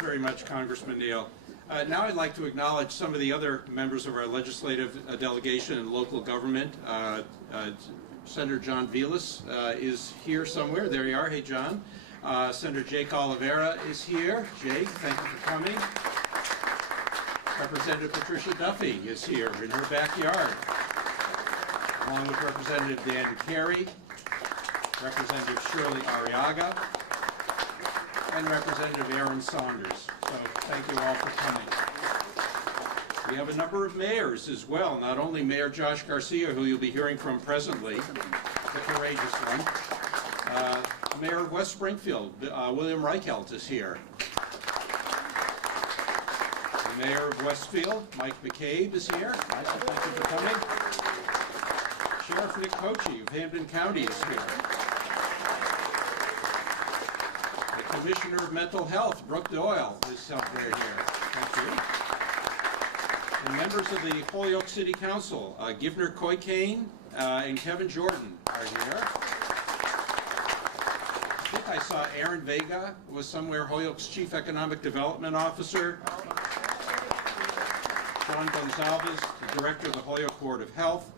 very much, Congressman Neal. Now I'd like to acknowledge some of the other members of our legislative delegation and local government. Senator John Vilas is here somewhere. There you are. Hey, John. Senator Jake Oliveira is here. Jake, thank you for coming. Representative Patricia Duffy is here in her backyard, along with Representative Dan Carey, Representative Shirley Arriaga, and Representative Aaron Saunders. So thank you all for coming. We have a number of mayors as well, not only Mayor Josh Garcia, who you'll be hearing from presently, the courageous one. Mayor of West Springfield, William Reichelt, is here. The Mayor of Westfield, Mike McCabe, is here. Michael, thank you for coming. Sheriff Nick Cochee of Hampden County is here. Commissioner of Mental Health, Brooke Doyle, is somewhere here. Thank you. And members of the Holyoke City Council, Givner Koikane and Kevin Jordan are here. I think I saw Aaron Vega was somewhere, Holyoke's Chief Economic Development Officer. John Gonzalez, the Director of the Holyoke Board of Health.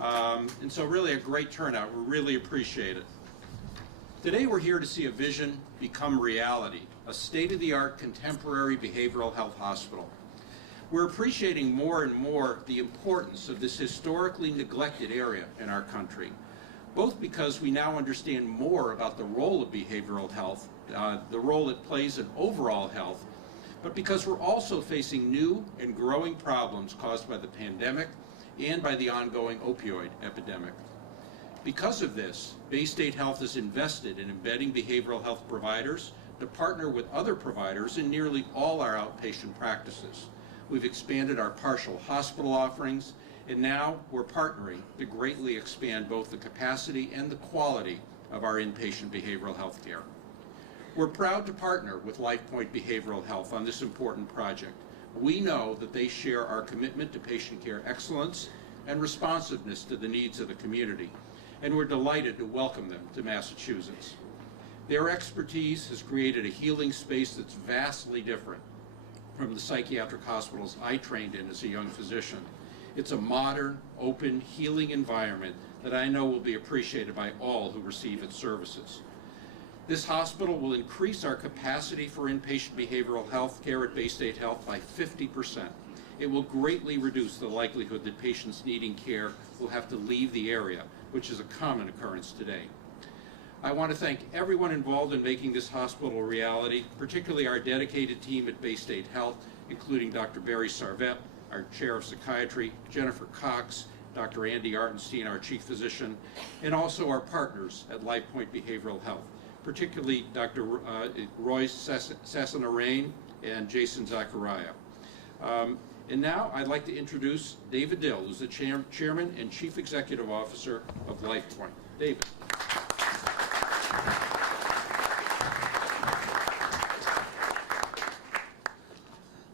And so really a great turnout. We really appreciate it. Today we're here to see a vision become reality, a state-of-the-art contemporary behavioral health hospital. We're appreciating more and more the importance of this historically neglected area in our country, both because we now understand more about the role of behavioral health, the role it plays in overall health, but because we're also facing new and growing problems caused by the pandemic and by the ongoing opioid epidemic. Because of this, Bay State Health is invested in embedding behavioral health providers to partner with other providers in nearly all our outpatient practices. We've expanded our partial hospital offerings, and now we're partnering to greatly expand both the capacity and the quality of our inpatient behavioral health care. We're proud to partner with LifePoint Behavioral Health on this important project. We know that they share our commitment to patient care excellence and responsiveness to the needs of the community, and we're delighted to welcome them to Massachusetts. Their expertise has created a healing space that's vastly different from the psychiatric hospitals I trained in as a young physician. It's a modern, open, healing environment that I know will be appreciated by all who receive its services. This hospital will increase our capacity for inpatient behavioral health care at Bay State Health by 50%. It will greatly reduce the likelihood that patients needing care will have to leave the area, which is a common occurrence today. I want to thank everyone involved in making this hospital a reality, particularly our dedicated team at Bay State Health, including Dr. Barry Sarvet, our Chair of Psychiatry, Jennifer Cox, Dr. Andy Artenstein, our Chief Physician, and also our partners at LifePoint Behavioral Health, particularly Dr. Roy Sassana-Rain and Jason Zachariah. And now I'd like to introduce David Dill, who's the Chairman and Chief Executive Officer of LifePoint. David.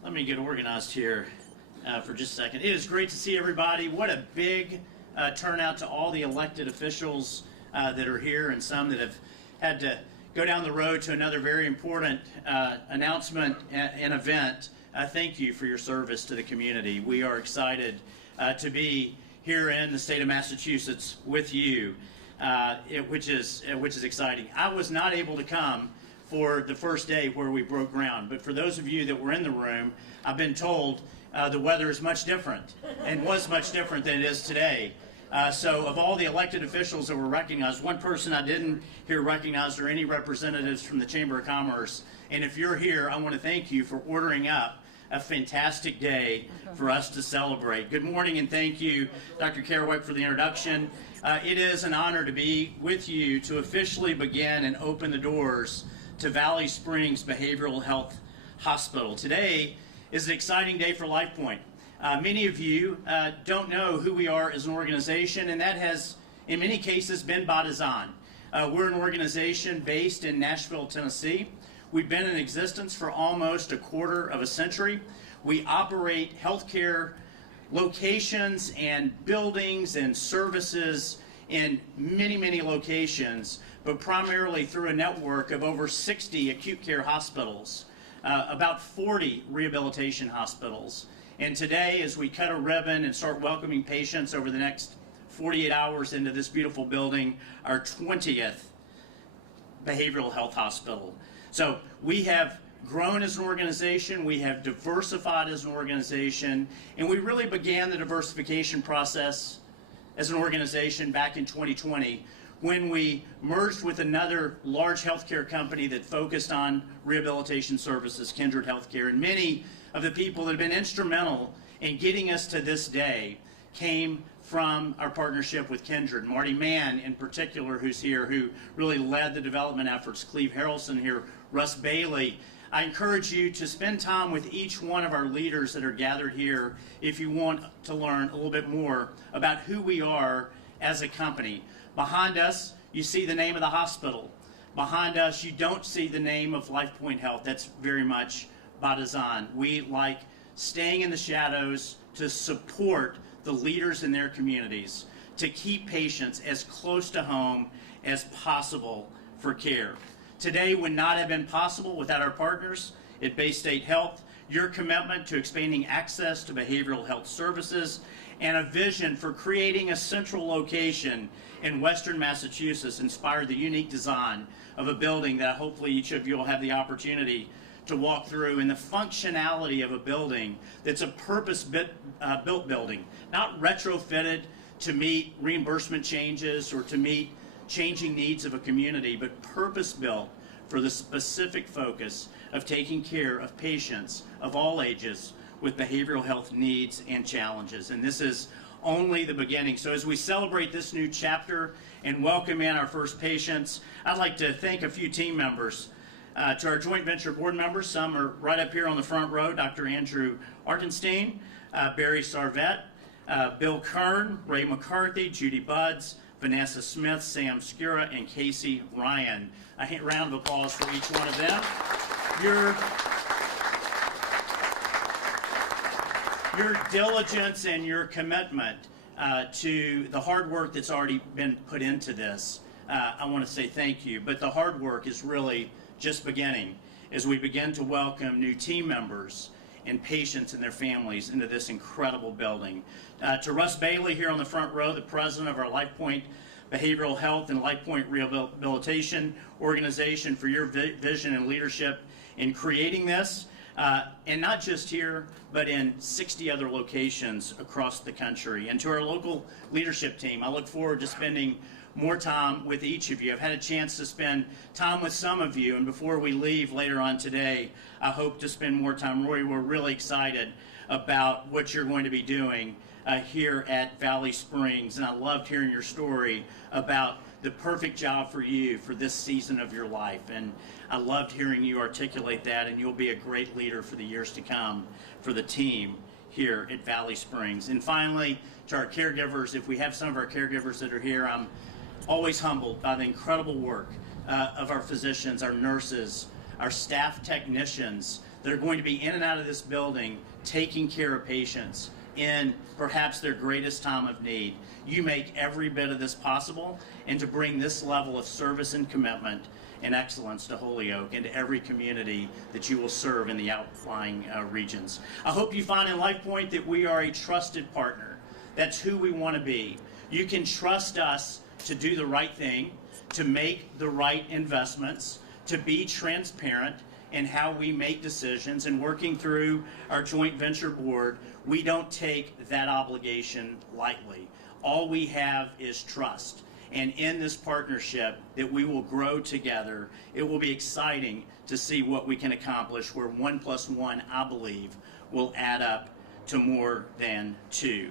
Let me get organized here for just a second. It is great to see everybody. What a big turnout to all the elected officials that are here, and some that have had to go down the road to another very important announcement and event. Thank you for your service to the community. We are excited to be here in the state of Massachusetts with you, which is exciting. I was not able to come for the first day where we broke ground, but for those of you that were in the room, I've been told the weather is much different and was much different than it is today. So of all the elected officials that were recognized, one person I didn't hear recognized are any representatives from the Chamber of Commerce. And if you're here, I want to thank you for ordering up a fantastic day for us to celebrate. Good morning, and thank you, Dr. Kerouac, for the introduction. It is an honor to be with you to officially begin and open the doors to Valley Springs Behavioral Health Hospital. Today is an exciting day for LifePoint. Many of you don't know who we are as an organization, and that has, in many cases, been by design. We're an organization based in Nashville, Tennessee. We've been in existence for almost a quarter of a century. We operate healthcare locations and buildings and services in many, many locations, but primarily through a network of over 60 acute care hospitals about 40 rehabilitation hospitals. And today, as we cut a ribbon and start welcoming patients over the next 48 hours into this beautiful building, our 20th behavioral health hospital. So we have grown as an organization, we have diversified as an organization, and we really began the diversification process as an organization back in 2020 when we merged with another large healthcare company that focused on rehabilitation services, Kindred Healthcare. And many of the people that have been instrumental in getting us to this day came from our partnership with Kindred. Marty Mann, in particular, who's here, who really led the development efforts. Cleve Harrelson here, Russ Bailey. I encourage you to spend time with each one of our leaders that are gathered here if you want to learn a little bit more about who we are as a company. Behind us, you see the name of the hospital. Behind us, you don't see the name of LifePoint Health. That's very much by design. We like staying in the shadows to support the leaders in their communities, to keep patients as close to home as possible for care. Today would not have been possible without our partners at Bay State Health, your commitment to expanding access to behavioral health services, and a vision for creating a central location in Western Massachusetts inspired the unique design of a building that hopefully each of you will have the opportunity to walk through, and the functionality of a building that's a purpose-built building, not retrofitted to meet reimbursement changes or to meet changing needs of a community, but purpose-built for the specific focus of taking care of patients of all ages with behavioral health needs and challenges. And this is only the beginning. So as we celebrate this new chapter and welcome in our first patients, I'd like to thank a few team members. To our joint venture board members, some are right up here on the front row, Dr. Andrew Arkenstein, Barry Sarvet, Bill Kern, Ray McCarthy, Judy Buds, Vanessa Smith, Sam Skura, and Casey Ryan. A round of applause for each one of them. Your diligence and your commitment to the hard work that's already been put into this, I want to say thank you. But the hard work is really just beginning as we begin to welcome new team members and patients and their families into this incredible building. To Russ Bailey here on the front row, the president of our LifePoint Behavioral Health and LifePoint Rehabilitation Organization, for your vision and leadership in creating this, and not just here, but in 60 other locations across the country. And to our local leadership team, I look forward to spending more time with each of you. I've had a chance to spend time with some of you, and before we leave later on today, I hope to spend more time. Roy, we're really excited about what you're going to be doing here at Valley Springs, and I loved hearing your story about the perfect job for you for this season of your life, and I loved hearing you articulate that, and you'll be a great leader for the years to come for the team here at Valley Springs. And finally, to our caregivers, if we have some of our caregivers that are here, I'm always humbled by the incredible work of our physicians, our nurses, our staff technicians that are going to be in and out of this building taking care of patients in perhaps their greatest time of need. You make every bit of this possible, and to bring this level of service and commitment and excellence to Holyoke and to every community that you will serve in the outlying regions. I hope you find in LifePoint that we are a trusted partner. That's who we want to be. You can trust us to do the right thing, to make the right investments, to be transparent in how we make decisions. And working through our joint venture board, we don't take that obligation lightly. All we have is trust. And in this partnership that we will grow together, it will be exciting to see what we can accomplish, where 1 + 1, I believe, will add up to more than 2.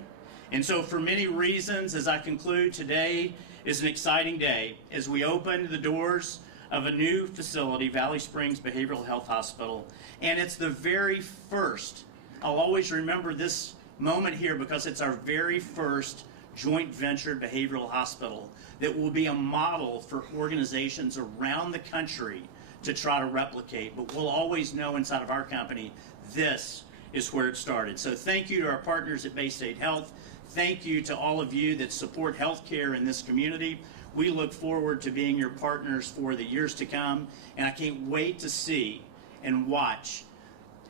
And so for many reasons, as I conclude, today is an exciting day as we open the doors of a new facility, Valley Springs Behavioral Health Hospital. And it's the very first, I'll always remember this moment here because it's our very first joint ventured behavioral hospital that will be a model for organizations around the country to try to replicate. But we'll always know inside of our company, this is where it started. So thank you to our partners at Bay State Health. Thank you to all of you that support healthcare in this community. We look forward to being your partners for the years to come, and I can't wait to see and watch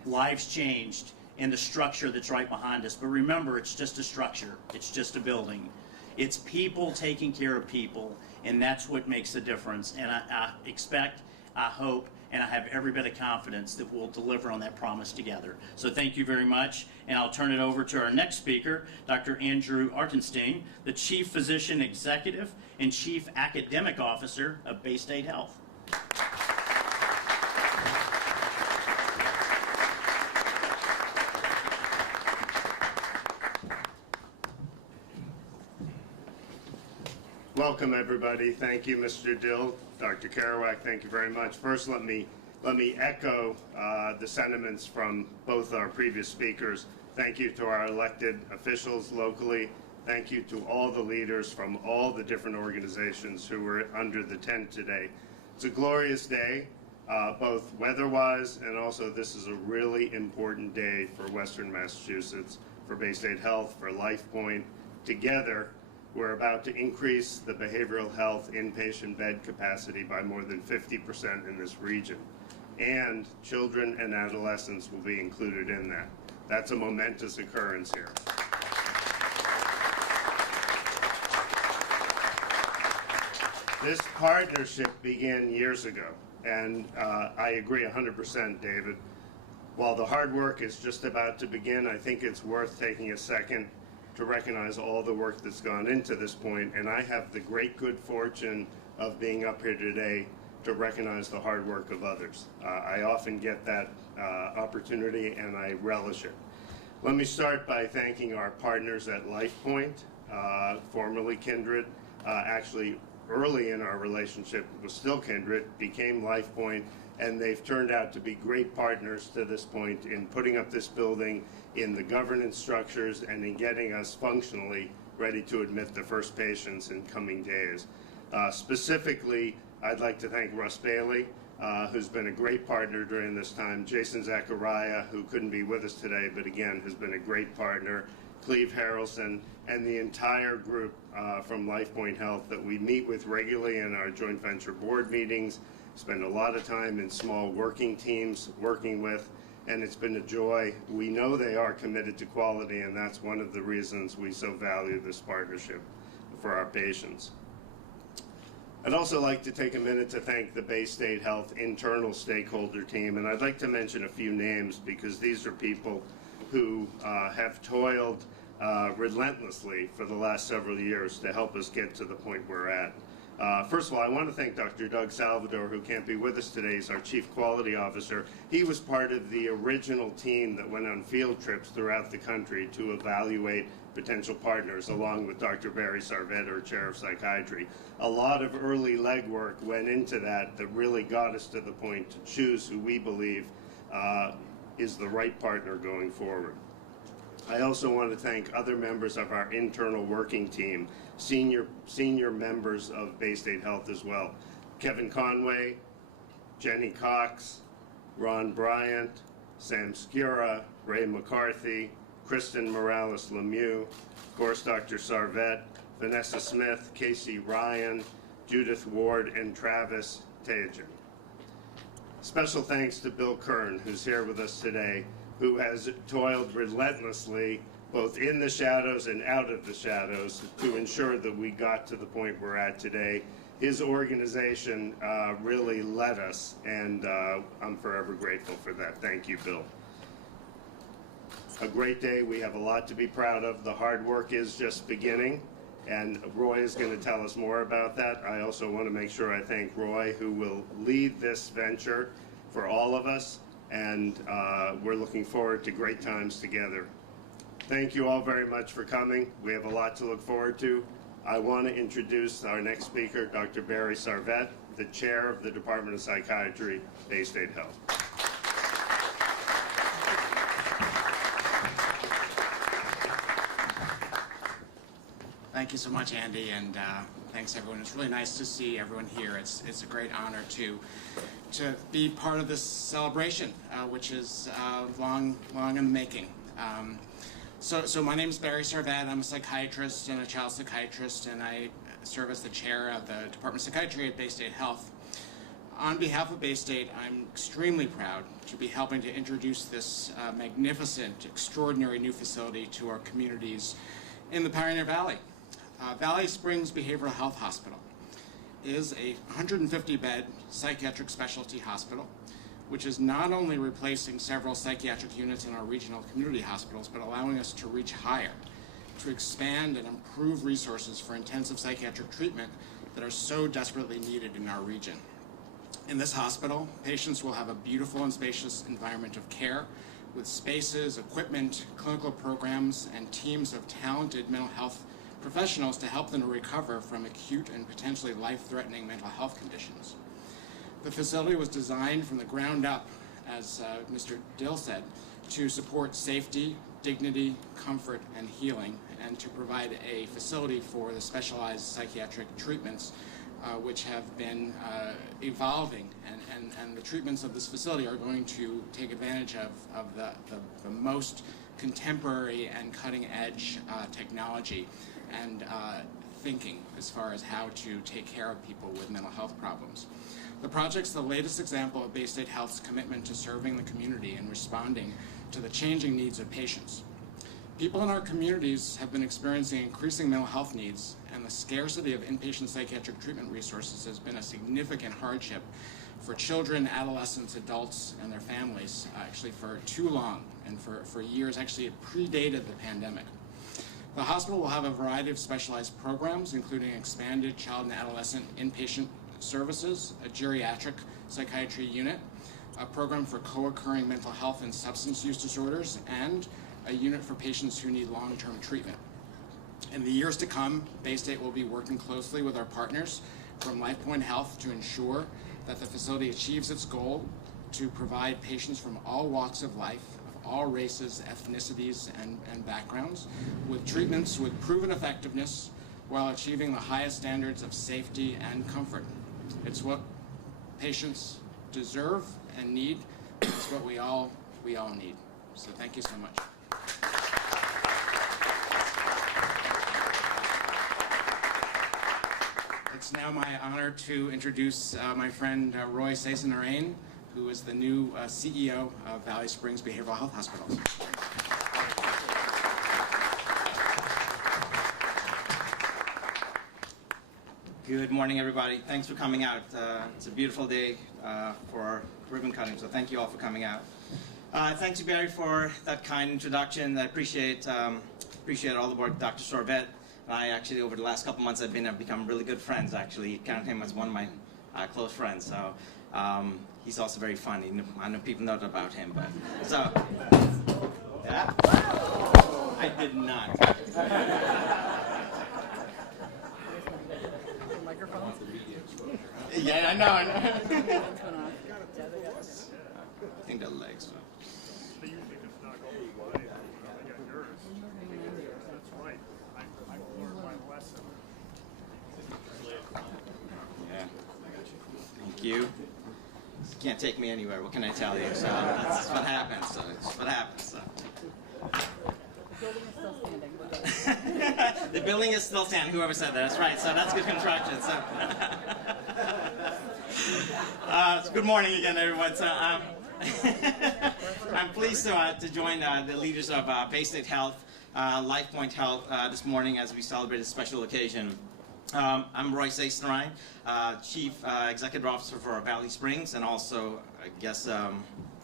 lives changed in the structure that's right behind us. But remember, it's just a structure. It's just a building. It's people taking care of people, and that's what makes the difference. And I expect, I hope, and I have every bit of confidence that we'll deliver on that promise together. So thank you very much, and I'll turn it over to our next speaker, Dr. Andrew Artenstein, the Chief Physician Executive and Chief Academic Officer of Bay State Health. Welcome, everybody. Thank you, Mr. Dill, Dr. Kerouac. Thank you very much. First, let me echo the sentiments from both our previous speakers. Thank you to our elected officials locally. Thank you to all the leaders from all the different organizations who were under the tent today. It's a glorious day, both weather-wise, and also this is a really important day for Western Massachusetts, for Bay State Health, for LifePoint. Together, we're about to increase the behavioral health inpatient bed capacity by more than 50% in this region. And children and adolescents will be included in that. That's a momentous occurrence here. This partnership began years ago, and I agree 100%, David. While the hard work is just about to begin, I think it's worth taking a second to recognize all the work that's gone into this point, and I have the great good fortune of being up here today to recognize the hard work of others. I often get that opportunity, and I relish it. Let me start by thanking our partners at LifePoint, formerly Kindred. Actually, early in our relationship, it was still Kindred, became LifePoint, and they've turned out to be great partners to this point in putting up this building, in the governance structures, and in getting us functionally ready to admit the first patients in coming days. Specifically, I'd like to thank Russ Bailey, who's been a great partner during this time, Jason Zachariah, who couldn't be with us today, but again, has been a great partner, Cleve Harrelson, and the entire group from LifePoint Health that we meet with regularly in our joint venture board meetings, spend a lot of time in small working teams working with, and it's been a joy. We know they are committed to quality, and that's one of the reasons we so value this partnership for our patients. I'd also like to take a minute to thank the Bay State Health internal stakeholder team, and I'd like to mention a few names because these are people who have toiled relentlessly for the last several years to help us get to the point we're at. First of all, I want to thank Dr. Doug Salvador, who can't be with us today. He's our Chief Quality Officer. He was part of the original team that went on field trips throughout the country to evaluate potential partners, along with Dr. Barry Sarvet, our Chair of Psychiatry. A lot of early legwork went into that really got us to the point to choose who we believe is the right partner going forward. I also want to thank other members of our internal working team, senior members of Bay State Health as well. Kevin Conway, Jenny Cox, Ron Bryant, Sam Skura, Ray McCarthy, Kristen Morales Lemieux, of course Dr. Sarvet, Vanessa Smith, Casey Ryan, Judith Ward, and Travis Tejan. Special thanks to Bill Kern, who's here with us today, who has toiled relentlessly, both in the shadows and out of the shadows, to ensure that we got to the point we're at today. His organization really led us, and I'm forever grateful for that. Thank you, Bill. A great day. We have a lot to be proud of. The hard work is just beginning, and Roy is going to tell us more about that. I also want to make sure I thank Roy, who will lead this venture for all of us, and we're looking forward to great times together. Thank you all very much for coming. We have a lot to look forward to. I want to introduce our next speaker, Dr. Barry Sarvet, the Chair of the Department of Psychiatry, Bay State Health. Thank you so much, Andy, and thanks everyone. It's really nice to see everyone here. It's a great honor to be part of this celebration, which is long in the making. So my name is Barry Sarvet. I'm a psychiatrist and a child psychiatrist, and I serve as the chair of the Department of Psychiatry at Bay State Health. On behalf of Bay State, I'm extremely proud to be helping to introduce this magnificent, extraordinary new facility to our communities in the Pioneer Valley. Valley Springs Behavioral Health Hospital is a 150-bed psychiatric specialty hospital, which is not only replacing several psychiatric units in our regional community hospitals, but allowing us to reach higher, to expand and improve resources for intensive psychiatric treatment that are so desperately needed in our region. In this hospital, patients will have a beautiful and spacious environment of care with spaces, equipment, clinical programs, and teams of talented mental health professionals to help them to recover from acute and potentially life-threatening mental health conditions. The facility was designed from the ground up, as Mr. Dill said, to support safety, dignity, comfort, and healing, and to provide a facility for the specialized psychiatric treatments which have been evolving, and the treatments of this facility are going to take advantage of the most contemporary and cutting-edge technology and thinking as far as how to take care of people with mental health problems. The project's the latest example of Bay State Health's commitment to serving the community and responding to the changing needs of patients. People in our communities have been experiencing increasing mental health needs, and the scarcity of inpatient psychiatric treatment resources has been a significant hardship for children, adolescents, adults, and their families, actually for too long, and for years. Actually, it predated the pandemic. The hospital will have a variety of specialized programs, including expanded child and adolescent inpatient services, a geriatric psychiatry unit, a program for co-occurring mental health and substance use disorders, and a unit for patients who need long-term treatment. In the years to come, Bay State will be working closely with our partners from LifePoint Health to ensure that the facility achieves its goal to provide patients from all walks of life, of all races, ethnicities, and backgrounds, with treatments with proven effectiveness while achieving the highest standards of safety and comfort. It's what patients deserve and need. It's what we all need. So thank you so much. It's now my honor to introduce my friend Roy Saison-Narain, who is the new CEO of Valley Springs Behavioral Health Hospital. Good morning, everybody. Thanks for coming out. It's a beautiful day for our ribbon cutting, so thank you all for coming out. Thanks to Barry for that kind introduction. I appreciate all the work Dr. Sorvette and I actually over the last couple months have become really good friends. Actually, count him as one of my close friends. So he's also very funny. I know people know that about him, but so yeah, I did not. Yeah, I know. I think the legs. They usually just knock over the line. I got nervous. That's right. I learned my lesson. Yeah. Thank you. You can't take me anywhere. What can I tell you? So that's what happens. So it's what happens. So. The building is still standing. Whoever said that. That's right. So that's good construction. So. Good morning again, everyone. So, I'm pleased to join the leaders of Bay State Health, LifePoint Health this morning as we celebrate a special occasion. I'm Roy Saison-Narain, Chief Executive Officer for Valley Springs, and also, I guess,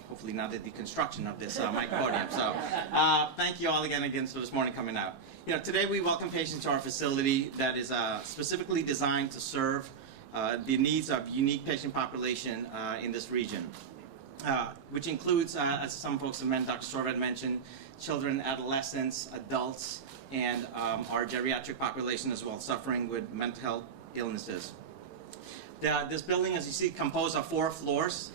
hopefully not at the construction of this mic podium. So thank you all again for this morning coming out. You know, today we welcome patients to our facility that is specifically designed to serve the needs of unique patient population in this region, which includes, as some folks have mentioned, Dr. Sorvette mentioned, children, adolescents, adults, and our geriatric population as well, suffering with mental health illnesses. This building, as you see, composed of 4 floors,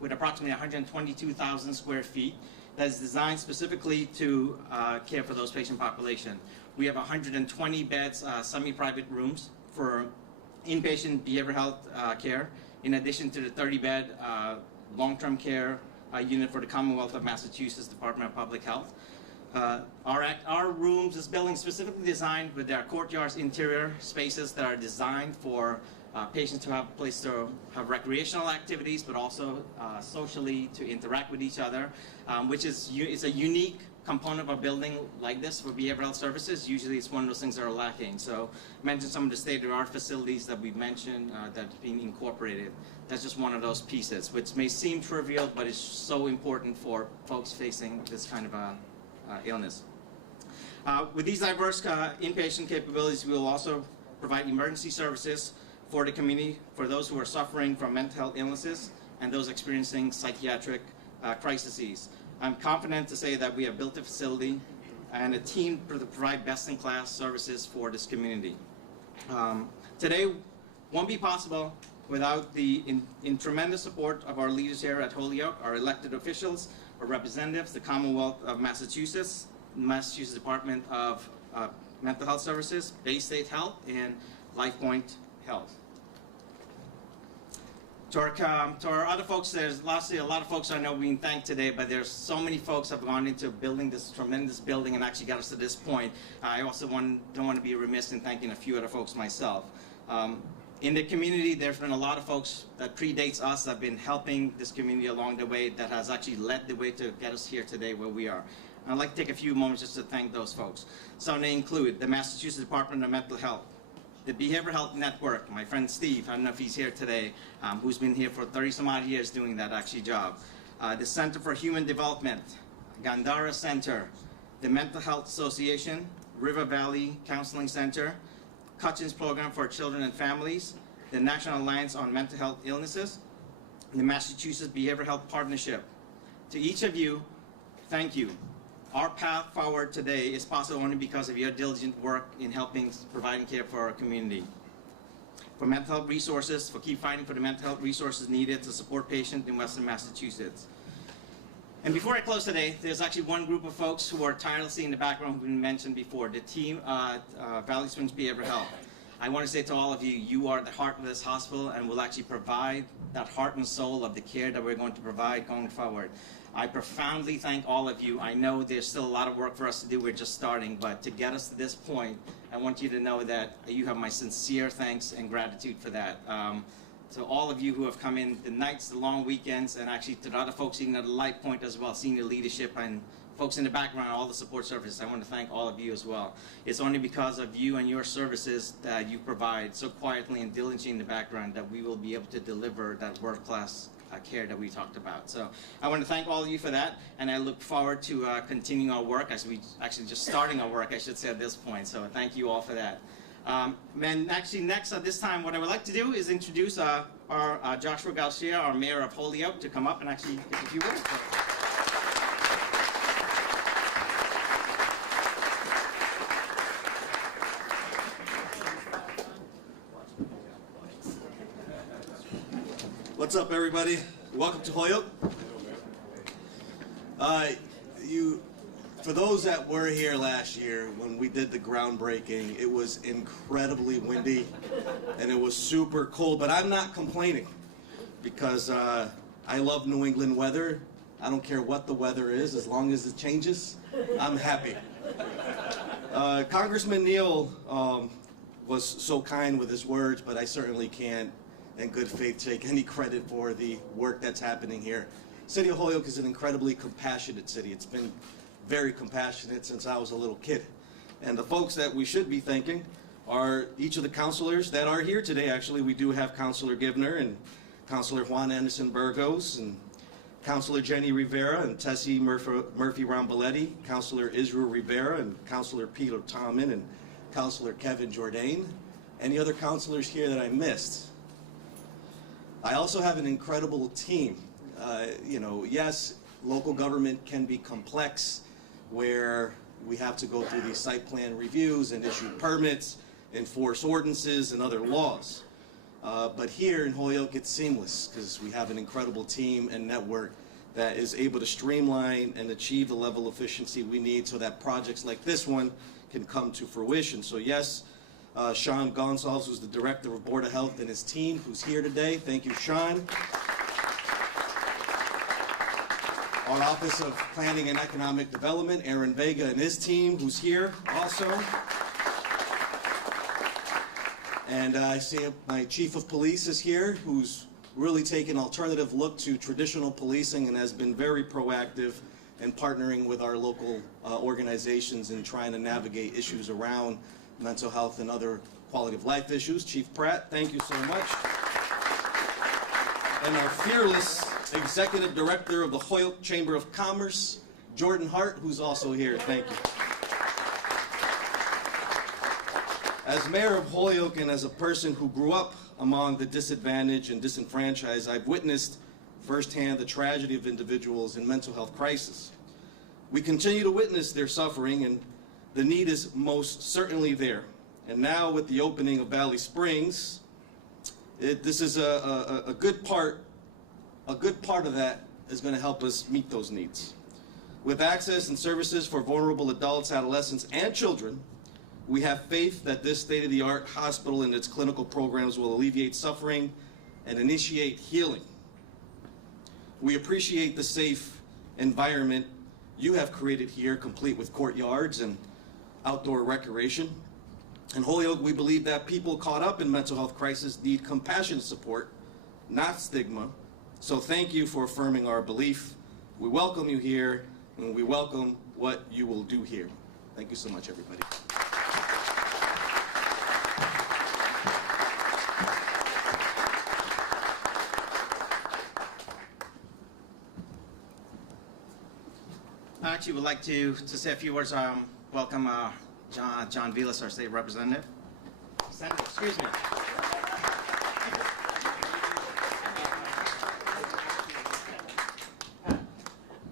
with approximately 122,000 square feet, that is designed specifically to care for those patient population. We have 120 beds, semi-private rooms for inpatient behavioral health care, in addition to the 30-bed long-term care unit for the Commonwealth of Massachusetts Department of Public Health. Our rooms, this building is specifically designed with their courtyards, interior spaces that are designed for patients to have a place to have recreational activities, but also socially to interact with each other, which is it's a unique component of a building like this for behavioral health services. Usually it's one of those things that are lacking. So I mentioned some of the state-of-the-art facilities that we've mentioned that's being incorporated. That's just one of those pieces, which may seem trivial, but it's so important for folks facing this kind of illness. With these diverse inpatient capabilities, we will also provide emergency services for the community, for those who are suffering from mental health illnesses and those experiencing psychiatric crises. I'm confident to say that we have built a facility and a team to provide best-in-class services for this community. Today won't be possible without the tremendous support of our leaders here at Holyoke, our elected officials, our representatives, the Commonwealth of Massachusetts, Massachusetts Department of Mental Health Services, Bay State Health, and LifePoint Health. To our other folks, there's lastly a lot of folks I know being thanked today, but there's so many folks have gone into building this tremendous building and actually got us to this point. I also don't want to be remiss in thanking a few other folks myself. In the community, there's been a lot of folks that predates us that have been helping this community along the way that has actually led the way to get us here today where we are. And I'd like to take a few moments just to thank those folks. Some they include the Massachusetts Department of Mental Health, the Behavioral Health Network, my friend Steve, I don't know if he's here today, who's been here for 30-some-odd years doing that actually job. The Center for Human Development, Gandhara Center, the Mental Health Association, River Valley Counseling Center, Cutchins Program for Children and Families, the National Alliance on Mental Health Illnesses, and the Massachusetts Behavioral Health Partnership. To each of you, thank you. Our path forward today is possible only because of your diligent work in helping providing care for our community. For mental health resources, for keep fighting for the mental health resources needed to support patients in Western Massachusetts. And before I close today, there's actually one group of folks who are tirelessly in the background who've been mentioned before, the team at Valley Springs Behavioral Health. I want to say to all of you, you are the heart of this hospital and will actually provide that heart and soul of the care that we're going to provide going forward. I profoundly thank all of you. I know there's still a lot of work for us to do. We're just starting, but to get us to this point, I want you to know that you have my sincere thanks and gratitude for that. To all of you who have come in the nights, the long weekends, and actually to the other folks even at the LifePoint as well, senior leadership and folks in the background, all the support services, I want to thank all of you as well. It's only because of you and your services that you provide so quietly and diligently in the background that we will be able to deliver that world-class care that we talked about. So I want to thank all of you for that, and I look forward to continuing our work as we actually just starting our work, I should say, at this point. So thank you all for that. And actually next at this time, what I would like to do is introduce our Joshua Garcia, our mayor of Holyoke, to come up and actually give a few words. What's up, everybody? Welcome to Holyoke. For those that were here last year when we did the groundbreaking, it was incredibly windy and it was super cold, but I'm not complaining because I love New England weather. I don't care what the weather is, as long as it changes, I'm happy. Congressman Neal was so kind with his words, but I certainly can't in good faith take any credit for the work that's happening here. City of Holyoke is an incredibly compassionate city. It's been very compassionate since I was a little kid. And the folks that we should be thanking are each of the counselors that are here today. Actually, we do have Counselor Givner and Counselor Juan Anderson Burgos and Counselor Jenny Rivera and Tessie Murphy Ramboletti, Counselor Israel Rivera and Counselor Peter Tommen and Counselor Kevin Jourdain. Any other counselors here that I missed? I also have an incredible team. Yes, local government can be complex where we have to go through these site plan reviews and issue permits, enforce ordinances and other laws. But here in Holyoke, it's seamless because we have an incredible team and network that is able to streamline and achieve the level of efficiency we need so that projects like this one can come to fruition. So yes, Sean Gonsalves, who's the Director of Board of Health, and his team, who's here today. Thank you, Sean. Our Office of Planning and Economic Development, Aaron Vega and his team, who's here also. And I see my Chief of Police is here, who's really taken an alternative look to traditional policing and has been very proactive in partnering with our local organizations in trying to navigate issues around mental health and other quality of life issues. Chief Pratt, thank you so much. And our fearless Executive Director of the Holyoke Chamber of Commerce, Jordan Hart, who's also here. Thank you. As mayor of Holyoke and as a person who grew up among the disadvantaged and disenfranchised, I've witnessed firsthand the tragedy of individuals in mental health crisis. We continue to witness their suffering, and the need is most certainly there. And now with the opening of Valley Springs, this is a good part of that is going to help us meet those needs. With access and services for vulnerable adults, adolescents, and children, we have faith that this state-of-the-art hospital and its clinical programs will alleviate suffering and initiate healing. We appreciate the safe environment you have created here, complete with courtyards and outdoor recreation. In Holyoke, we believe that people caught up in mental health crisis need compassionate support, not stigma. So thank you for affirming our belief. We welcome you here, and we welcome what you will do here. Thank you so much, everybody. I actually would like to say a few words. Welcome John Vilas, our state representative. Senator, excuse me.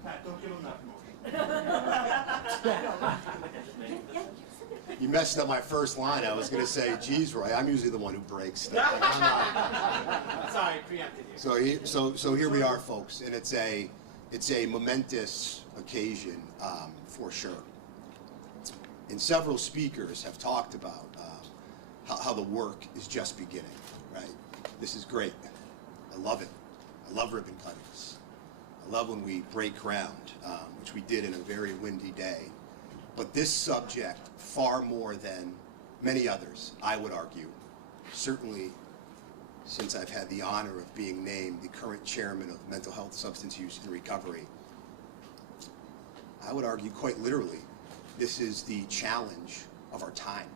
Pat, don't give him that promotion. You messed up my first line. I was going to say, geez, Roy, I'm usually the one who breaks stuff. I'm not. Sorry, preempted you. So here we are, folks, and it's a momentous occasion for sure. And several speakers have talked about how the work is just beginning, right? This is great. I love it. I love ribbon cuttings. I love when we break ground, which we did in a very windy day. But this subject, far more than many others, I would argue, certainly since I've had the honor of being named the current chairman of Mental Health, Substance Use, and Recovery, I would argue quite literally, this is the challenge of our time.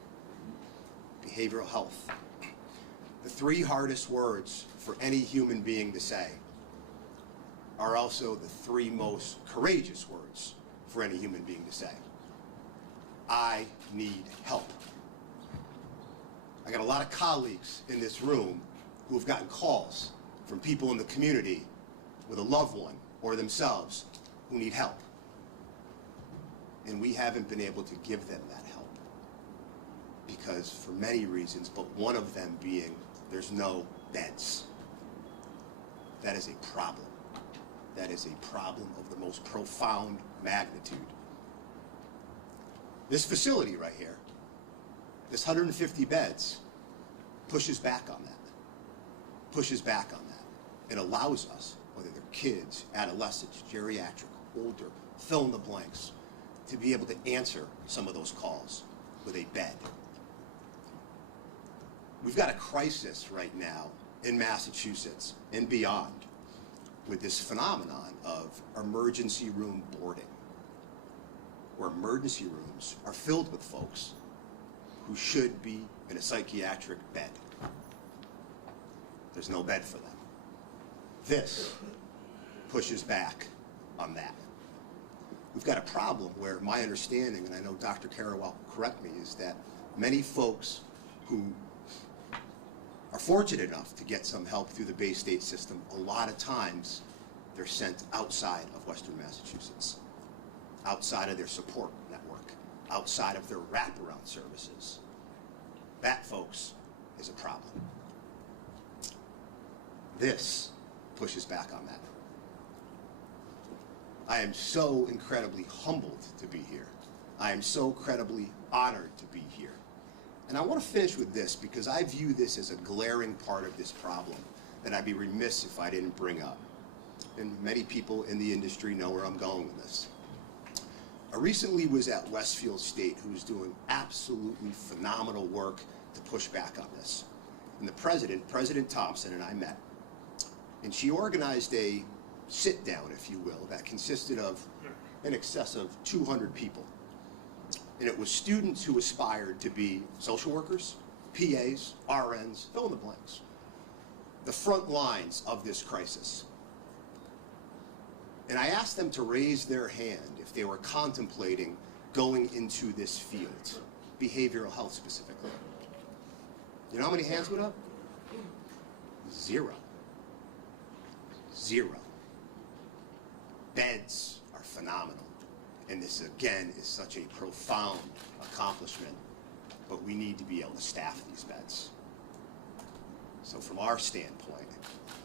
Behavioral health. The three hardest words for any human being to say are also the three most courageous words for any human being to say. I need help. I got a lot of colleagues in this room who have gotten calls from people in the community with a loved one or themselves who need help. And we haven't been able to give them that help because for many reasons, but one of them being there's no beds. That is a problem. That is a problem of the most profound magnitude. This facility right here, this 150 beds, pushes back on that. Pushes back on that. It allows us, whether they're kids, adolescents, geriatric, older, fill in the blanks, to be able to answer some of those calls with a bed. We've got a crisis right now in Massachusetts and beyond with this phenomenon of emergency room boarding, where emergency rooms are filled with folks who should be in a psychiatric bed. There's no bed for them. This pushes back on that. We've got a problem where my understanding, and I know Dr. Carawell will correct me, is that many folks who are fortunate enough to get some help through the Bay State system, a lot of times they're sent outside of Western Massachusetts, outside of their support network, outside of their wraparound services. That, folks, is a problem. This pushes back on that. I am so incredibly humbled to be here. I am so incredibly honored to be here. And I want to finish with this because I view this as a glaring part of this problem that I'd be remiss if I didn't bring up. and many people in the industry know where I'm going with this. I recently was at Westfield State, who was doing absolutely phenomenal work to push back on this. And the president, President Thompson, and I met. And she organized a sit-down, if you will, that consisted of in excess of 200 people. And it was students who aspired to be social workers, PAs, RNs, fill in the blanks. The front lines of this crisis. And I asked them to raise their hand if they were contemplating going into this field, behavioral health specifically. You know how many hands went up? 0. 0. Beds are phenomenal. And this, again, is such a profound accomplishment. But we need to be able to staff these beds. So from our standpoint,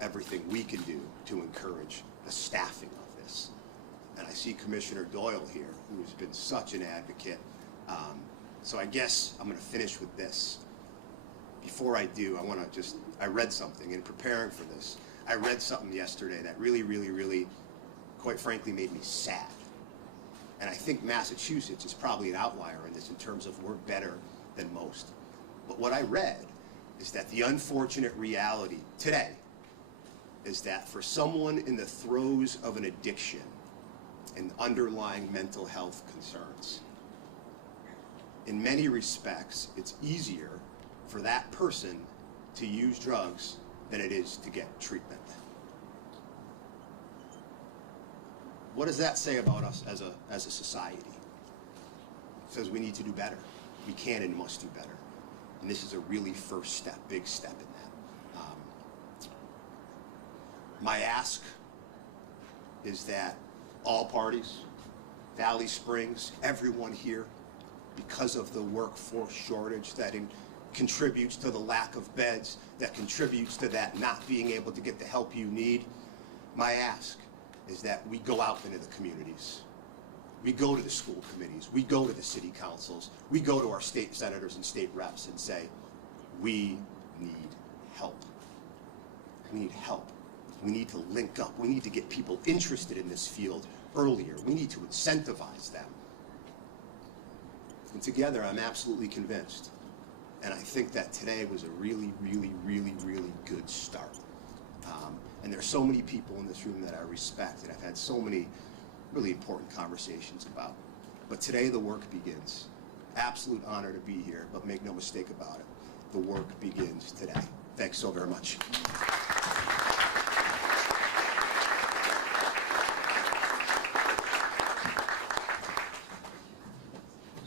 everything we can do to encourage the staffing of this. And I see Commissioner Doyle here, who has been such an advocate. So I guess I'm going to finish with this. Before I do, I read something in preparing for this. I read something yesterday that really, really, really, quite frankly, made me sad. And I think Massachusetts is probably an outlier in this in terms of we're better than most. But what I read is that the unfortunate reality today is that for someone in the throes of an addiction and underlying mental health concerns, in many respects, it's easier for that person to use drugs than it is to get treatment. What does that say about us as a society? It says we need to do better. We can and must do better. And this is a really first step, big step in that. My ask is that all parties, Valley Springs, everyone here, because of the workforce shortage that contributes to the lack of beds, that contributes to that not being able to get the help you need, my ask is that we go out into the communities. We go to the school committees, we go to the city councils, we go to our state senators and state reps and say, we need help. We need help. We need to link up. We need to get people interested in this field earlier. We need to incentivize them. And together, I'm absolutely convinced. And I think that today was a really, really, really, really good start. And there's so many people in this room that I respect and I've had so many really important conversations about. But today the work begins. Absolute honor to be here, but make no mistake about it. The work begins today. Thanks so very much.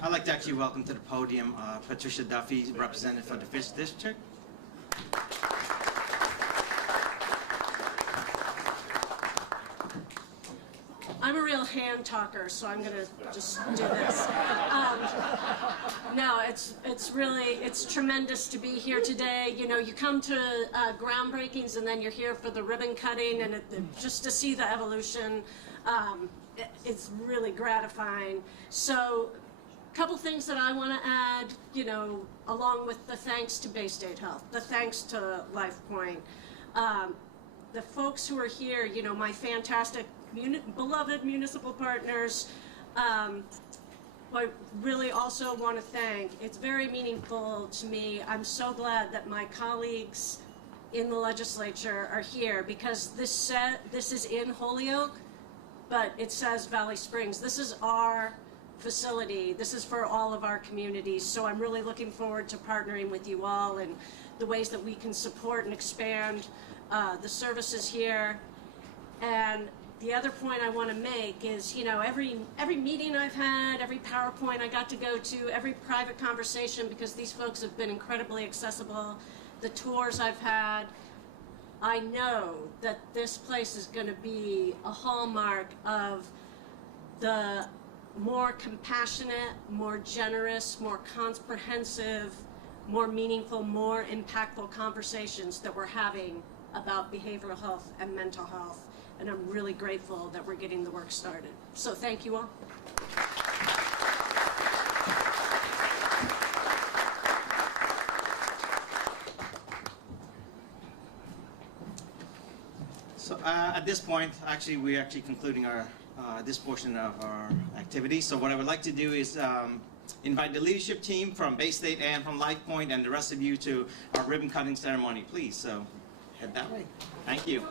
I'd like to actually welcome to the podium Patricia Duffy, representative for the Fifth District. I'm a real hand talker, so I'm going to just do this. No, it's tremendous to be here today. You know, you come to groundbreakings and then you're here for the ribbon cutting, and just to see the evolution, it's really gratifying. So, a couple things that I want to add, you know, along with the thanks to Bay State Health, the thanks to LifePoint, the folks who are here, you know, my fantastic beloved municipal partners, I really also want to thank. It's very meaningful to me. I'm so glad that my colleagues in the legislature are here, because this is in Holyoke, but it says Valley Springs. This is our facility. This is for all of our communities. So I'm really looking forward to partnering with you all and the ways that we can support and expand the services here. And the other point I want to make is, you know, every meeting I've had, every PowerPoint I got to go to, every private conversation, because these folks have been incredibly accessible, the tours I've had, I know that this place is going to be a hallmark of the more compassionate, more generous, more comprehensive, more meaningful, more impactful conversations that we're having about behavioral health and mental health. And I'm really grateful that we're getting the work started. So thank you all. So at this point, actually, we're actually concluding our this portion of our activity. So what I would like to do is invite the leadership team from Bay State and from LifePoint and the rest of you to our ribbon cutting ceremony, please. So head that way. Thank you.